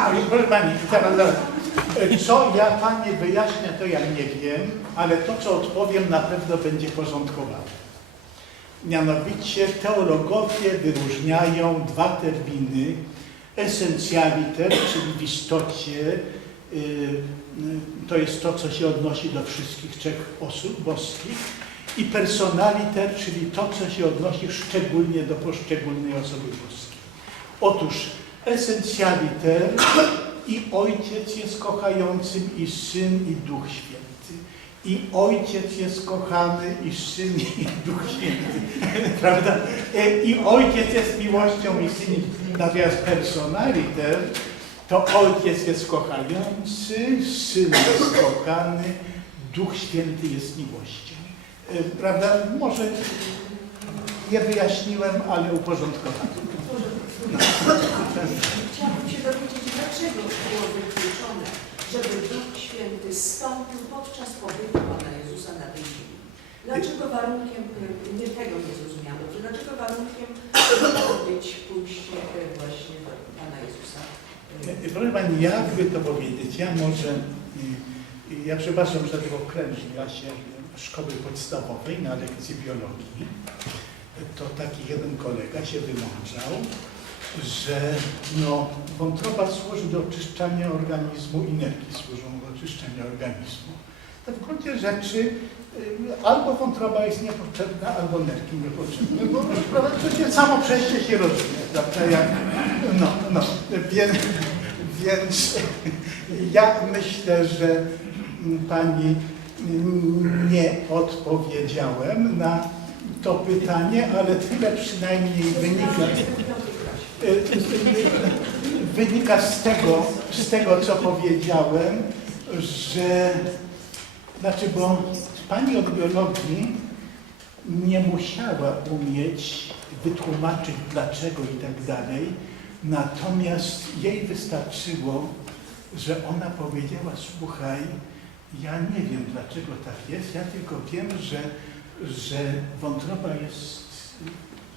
A, proszę Pani, zaraz, zaraz. E, Co ja Pani wyjaśnię, to ja nie wiem, ale to, co odpowiem, na pewno będzie porządkowane. Mianowicie teologowie wyróżniają dwa terminy. Esencjaliter, czyli w istocie y, y, to jest to, co się odnosi do wszystkich trzech osób boskich i personaliter, czyli to, co się odnosi szczególnie do poszczególnej osoby boskiej. Otóż esencjaliter i Ojciec jest kochającym, i Syn, i Duch Święty. I Ojciec jest kochany, i Syn, i Duch Święty. Prawda? E, I Ojciec jest miłością, i Syn. Natomiast personaliter to Ojciec jest kochający, Syn jest kochany, Duch Święty jest miłością. E, Prawda? Może nie wyjaśniłem, ale uporządkowałem. Chciałabym się dowiedzieć, dlaczego było wykluczone, żeby Duch Święty stąpił podczas pobytu Pana Jezusa na tej ziemi. Dlaczego warunkiem, y, nie tego nie zrozumiano, że dlaczego warunkiem być pójście y, właśnie do Pana Jezusa? Proszę Pani, jakby to powiedzieć, ja może, y, ja przepraszam, że tego krężyła się szkoły podstawowej na lekcji biologii, to taki jeden kolega się wymączał, że no, wątroba służy do oczyszczania organizmu i nerki służą do oczyszczania organizmu. To w gruncie rzeczy y, albo wątroba jest niepotrzebna, albo nerki niepotrzebne, bo przecież samo przejście się rozumie, prawda, jak, no, no, więc, więc ja myślę, że pani nie odpowiedziałem na to pytanie, ale tyle przynajmniej wynika, wynika z tego, z tego, co powiedziałem, że znaczy, bo pani od biologii nie musiała umieć wytłumaczyć dlaczego i tak dalej, natomiast jej wystarczyło, że ona powiedziała, słuchaj, ja nie wiem dlaczego tak jest, ja tylko wiem, że, że wątroba jest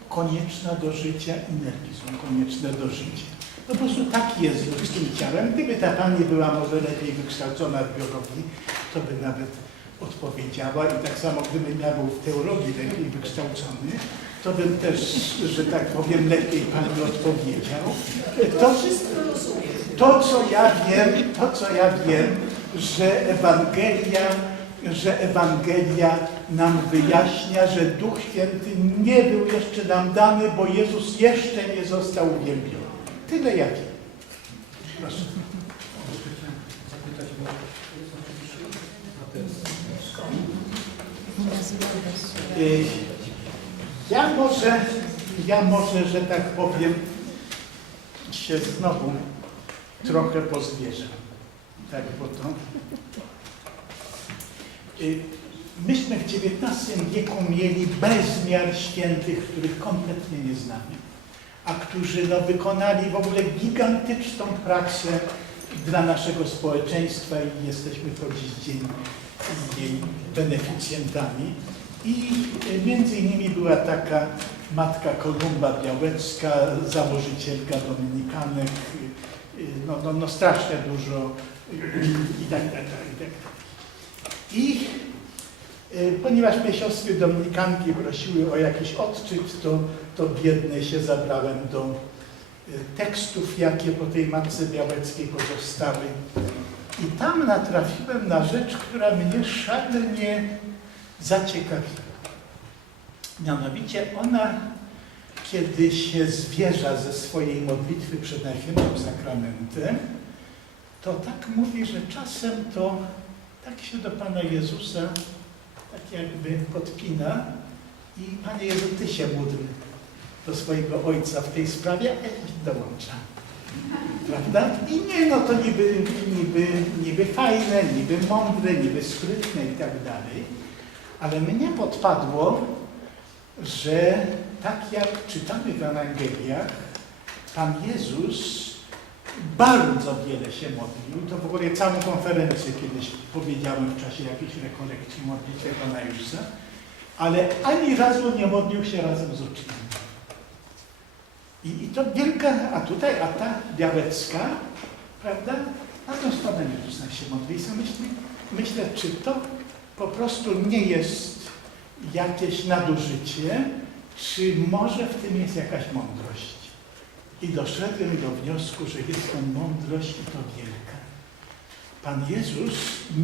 konieczna do życia i nerki są konieczne do życia. No po prostu tak jest z ludzkim ciałem. Gdyby ta pani była może lepiej wykształcona w biologii, to by nawet odpowiedziała i tak samo gdybym ja był w teologii lepiej wykształcony, to bym też, że tak powiem, lepiej pani odpowiedział. To, to, co ja wiem, to, co ja wiem, że Ewangelia, że Ewangelia nam wyjaśnia, że Duch Święty nie był jeszcze nam dany, bo Jezus jeszcze nie został uwielbiony. Tyle wiem. Proszę. zapytać, bo oczywiście na ten Y, Ja może, ja może, że tak powiem, się znowu trochę pozwierzę. Tak, bo to... Y, Myśmy w XIX wieku mieli bezmiar świętych, których kompletnie nie znamy, a którzy no, wykonali w ogóle gigantyczną pracę dla naszego społeczeństwa i jesteśmy po dziś dzień jej beneficjentami. I y, między innymi była taka matka Kolumba Białecka, założycielka Dominikanek, y, y, no, no, no strasznie dużo i tak dalej. I, tak. I y, ponieważ mnie siostry Dominikanki prosiły o jakiś odczyt, to, to biedny się zabrałem do tekstów, jakie po tej matce Białeckiej pozostały. I tam natrafiłem na rzecz, która mnie szalenie zaciekawiła. Mianowicie ona, kiedy się zwierza ze swojej modlitwy przed Najświętszym Sakramentem, to tak mówi, że czasem to tak się do Pana Jezusa tak jakby podpina i Panie Jezu, Ty się módl do swojego Ojca w tej sprawie, a ja dołączam. Prawda? I nie, no to niby, niby, niby fajne, niby mądre, niby sprytne i tak dalej. Ale mnie podpadło, że tak jak czytamy w Ewangeliach, Pan Jezus bardzo wiele się modlił. To w ogóle całą konferencję kiedyś powiedziałem w czasie jakiejś rekolekcji modlitwy Pana Jezusa, ale ani razu nie modlił się razem z uczniami. I, I to wielka, a tutaj, a ta Białecka Prawda? Na tą stronę Jezusa się modli. I myślę, myślę, czy to po prostu nie jest jakieś nadużycie, czy może w tym jest jakaś mądrość. I doszedłem do wniosku, że jest to mądrość i to wielka. Pan Jezus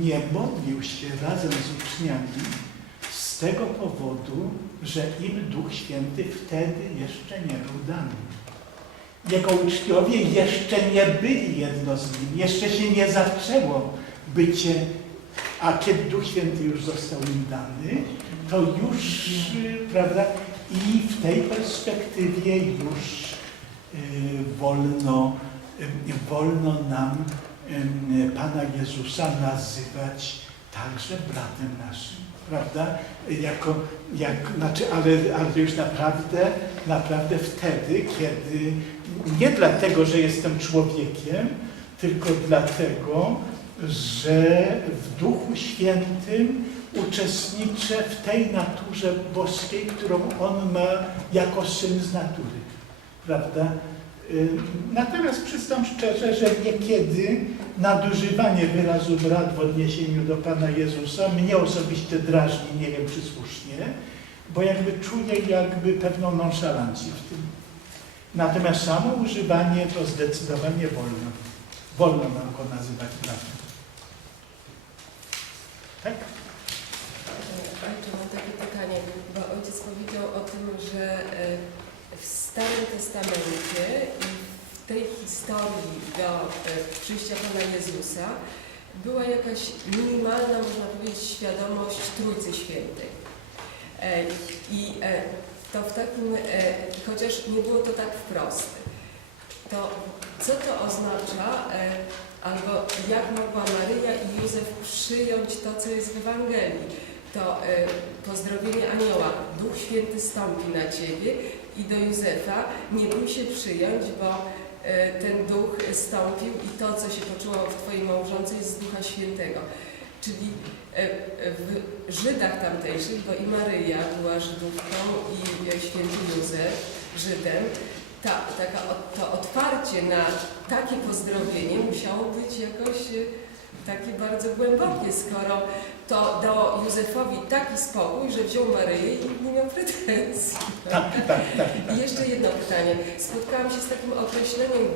nie modlił się razem z uczniami z tego powodu, że im Duch Święty wtedy jeszcze nie był dany. Jego uczniowie jeszcze nie byli jedno z nim, jeszcze się nie zaczęło bycie, a kiedy Duch Święty już został im dany, to już, prawda, i w tej perspektywie już y, wolno, y, wolno nam y, Pana Jezusa nazywać także bratem naszym, prawda? Jako, jak, znaczy, ale, ale już naprawdę, naprawdę wtedy, kiedy nie dlatego, że jestem człowiekiem, tylko dlatego, że w Duchu Świętym uczestniczę w tej naturze boskiej, którą On ma jako syn z natury. Prawda? Y, Natomiast przyznam szczerze, że niekiedy nadużywanie wyrazu brat w odniesieniu do Pana Jezusa mnie osobiście drażni, nie wiem czy słusznie, bo jakby czuję jakby pewną nonszalancję w tym. Natomiast samo używanie to zdecydowanie wolno. Wolno nam go nazywać bratem. Tak? Ojcze, mam takie pytanie, bo ojciec powiedział o tym, że e, Testamencie i w tej historii do e, przyjścia Pana Jezusa była jakaś minimalna, można powiedzieć, świadomość Trójcy Świętej. E, I e, to w takim, chociaż nie było to tak wprost, to co to oznacza, albo jak mogła Maryja i Józef przyjąć to, co jest w Ewangelii? To e, pozdrowienie anioła, Duch Święty stąpi na Ciebie i do Józefa nie bój się przyjąć, bo e, ten Duch stąpił i to, co się poczuło w Twojej małżonce jest z Ducha Świętego. Czyli e, w Żydach tamtejszych, bo i Maryja była Żydówką i święty Józef Żydem, ta, taka, to otwarcie na takie pozdrowienie musiało być jakoś takie bardzo głębokie, skoro to dało Józefowi taki spokój, że wziął Maryję i nie miał pretensji. Tak, tak, tak. tak, I jeszcze jedno pytanie. Spotkałam się z takim określeniem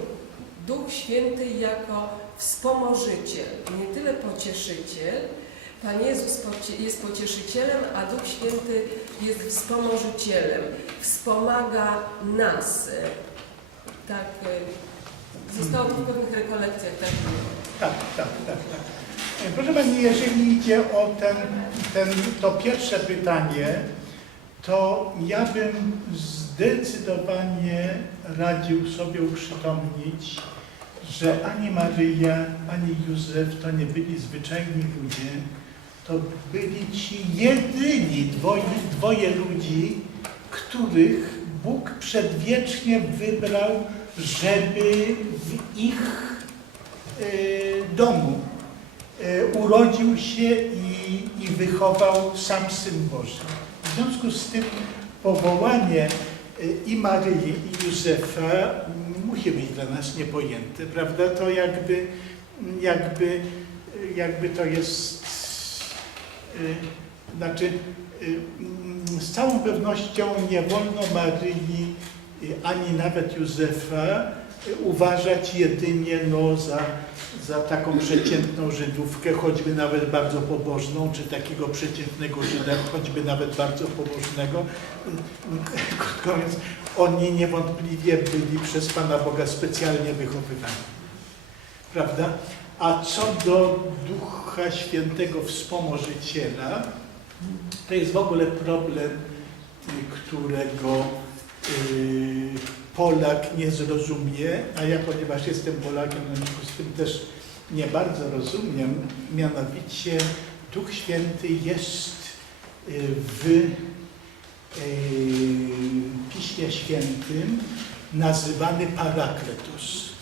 Duch Święty jako wspomożyciel, nie tyle pocieszyciel. Pan Jezus jest pocieszycielem, a Duch Święty jest wspomożycielem. Wspomaga nas. Tak, e, zostało to w pewnych rekolekcjach tak. Tak, tak, tak, tak. Proszę Pani, jeżeli idzie o ten, ten, to pierwsze pytanie, to ja bym zdecydowanie radził sobie uprzytomnić, że ani Maryja, ani Józef to nie byli zwyczajni ludzie, to byli ci jedyni dwoje, dwoje ludzi, których Bóg przedwiecznie wybrał, żeby w ich y, domu urodził się i, i wychował sam Syn Boży. W związku z tym powołanie y, i Maryi, i Józefa mm, musi być dla nas niepojęte, prawda? To jakby, jakby, y, jakby to jest, znaczy mm, z całą pewnością nie wolno Maryi ani nawet Józefa uważać jedynie no, za, za taką przeciętną Żydówkę, choćby nawet bardzo pobożną, czy takiego przeciętnego Żyda, choćby nawet bardzo pobożnego. Krótko mówiąc, oni niewątpliwie byli przez Pana Boga specjalnie wychowywani. Prawda? A co do Ducha Świętego Wspomożyciela, to jest w ogóle problem, y, którego y, Polak nie zrozumie, a ja ponieważ jestem Polakiem, w związku z tym też nie bardzo rozumiem, mianowicie Duch Święty jest y, w y, Piśmie Świętym nazywany Parakletos.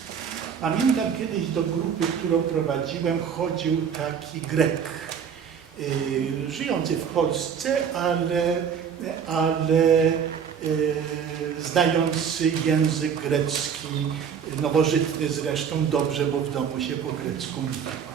Pamiętam kiedyś do grupy, którą prowadziłem, chodził taki Grek, y, żyjący w Polsce, ale, ale znający język grecki nowożytny zresztą, dobrze, bo w domu się po grecku mówiło.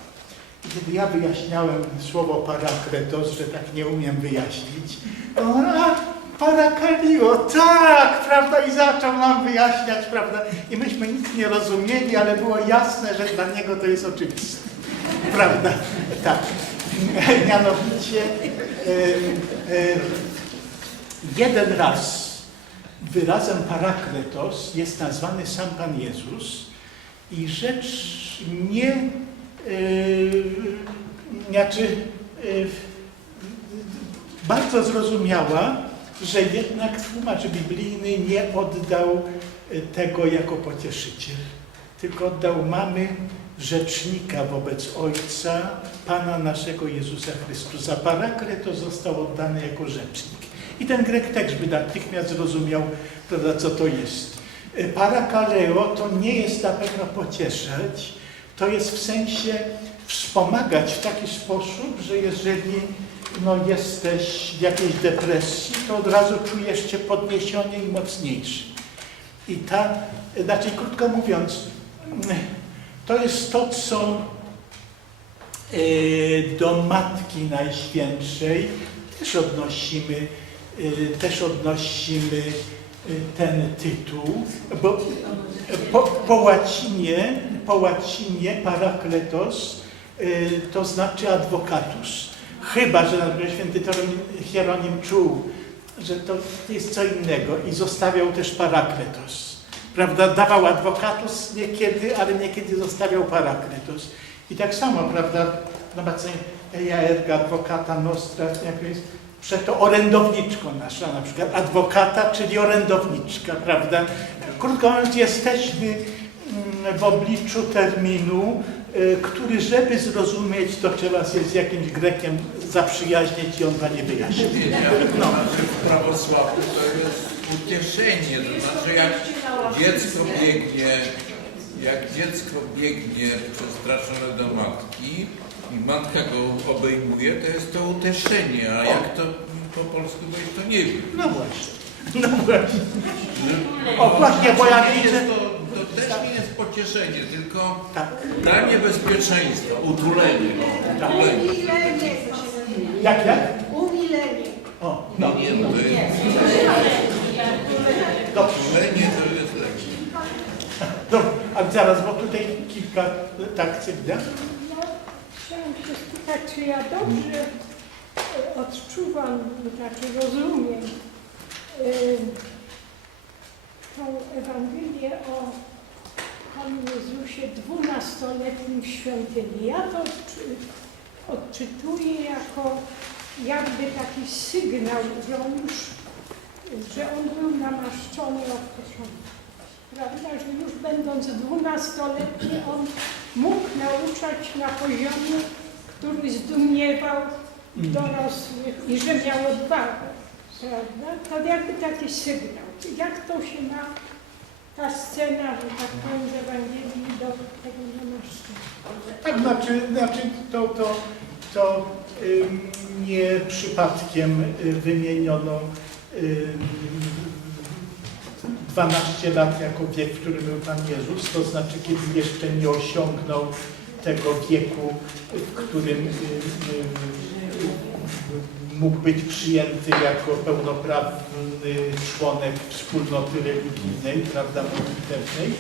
I kiedy ja wyjaśniałem słowo parakletos, że tak nie umiem wyjaśnić, to a, parakalio, tak, prawda, i zaczął nam wyjaśniać, prawda, i myśmy nic nie rozumieli, ale było jasne, że dla niego to jest oczywiste, prawda, tak. Mianowicie, jeden raz wyrazem parakletos jest nazwany sam Pan Jezus i rzecz nie, yy, znaczy, yy, bardzo zrozumiała, że jednak tłumacz biblijny nie oddał tego jako pocieszyciel, tylko oddał mamy rzecznika wobec Ojca, Pana naszego Jezusa Chrystusa. Parakletos został oddany jako rzecznik. I ten Grek też by natychmiast zrozumiał, prawda, co to jest. Y, Parakaleo to nie jest na pewno pocieszać, to jest w sensie wspomagać w taki sposób, że jeżeli no, jesteś w jakiejś depresji, to od razu czujesz się podniesiony i mocniejszy. I ta, znaczy krótko mówiąc, to jest to, co y, do Matki Najświętszej też odnosimy, też odnosimy y, ten tytuł, bo po, po łacinie, po łacinie parakletos y, to znaczy advocatus. Chyba, że święty Hieronim- czuł, że to jest co innego i zostawiał też parakletos. Prawda? Dawał advocatus niekiedy, ale niekiedy zostawiał parakletos. I tak samo, prawda, na bacie Eja Erga, advocata nostra, jak jest, przeto orędowniczką nasza, na przykład adwokata, czyli orędowniczka, prawda? Krótko mówiąc, jesteśmy mm, w obliczu terminu, y, który, żeby zrozumieć, to trzeba się z jakimś Grekiem zaprzyjaźnić i on wam nie wyjaśni. No. W prawosławiu to jest ucieszenie, to znaczy jak dziecko biegnie, jak dziecko biegnie przestraszone do matki i matka go obejmuje, to jest to ucieszenie, a jak to po polsku powiedzieć, to nie wiem. No właśnie. No właśnie. O właśnie, bo ja widzę... to, to też nie jest pocieszenie, tylko Tak. danie bezpieczeństwa, utulenie. O, utulenie. Umilenie. Jak, jak? Umilenie. O, no. Nie, no to jest, Dobrze. utulenie to jest lepsze. Dobrze, ale zaraz, bo tutaj kilka tak Sylwia? Spytać, czy ja dobrze e, odczuwam, znaczy rozumiem e, tą Ewangelię o Panu Jezusie dwunastoletnim świątyni. Ja to odczy- odczytuję jako jakby taki sygnał, że on już, że on był namaszczony od początku. Prawda, że już będąc dwunastoletni on mógł nauczać na poziomie, który zdumiewał dorosłych i że miał odwagę. Prawda? To jakby taki sygnał. Jak to się ma ta scena, że tak powiem, z Ewangelii do tego namaszczenia? Tak, znaczy, znaczy to, to, to ym, nie przypadkiem y, wymieniono ym, 12 lat jako wiek, w którym był Pan Jezus, to znaczy kiedy jeszcze nie osiągnął tego wieku, y, w którym y, y, mógł być przyjęty jako pełnoprawny członek wspólnoty religijnej, prawda, modlitewnej.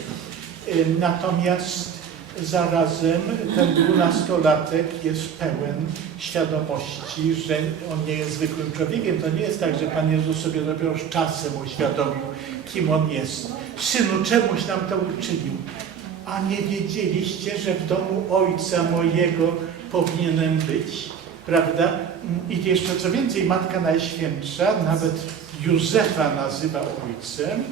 Y, Natomiast zarazem ten dwunastolatek jest pełen świadomości, że on nie jest zwykłym człowiekiem. To nie jest tak, że Pan Jezus sobie dopiero z czasem uświadomił, kim on jest. Synu, czemuś nam to uczynił. A nie wiedzieliście, że w domu Ojca mojego powinienem być. Prawda? I jeszcze co więcej, Matka Najświętsza nawet Józefa nazywa ojcem,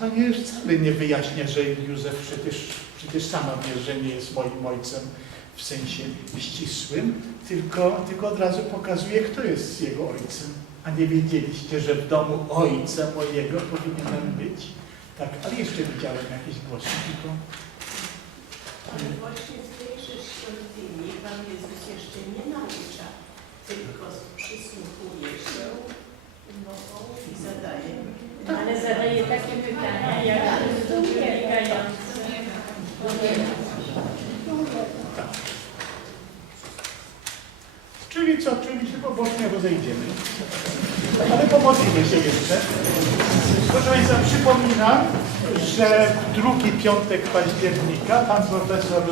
no nie, wcale nie wyjaśnia, że Józef przecież, przecież sama wie, że nie jest moim ojcem w sensie ścisłym, tylko, tylko od razu pokazuje, kto jest jego ojcem. A nie wiedzieliście, że w domu ojca mojego powinienem być? Tak, ale jeszcze widziałem jakieś głosy, tylko... Ale właśnie w tejże świątyni Pan Jezus jeszcze nie naucza, tylko przysłuchuje się I zadaje. Ale zadaje takie pytania, jak wynikające. Czyli co? Czyli się pobocznie rozejdziemy. Ale pomodlimy się jeszcze. Proszę Państwa, przypominam, że drugi piątek października pan profesor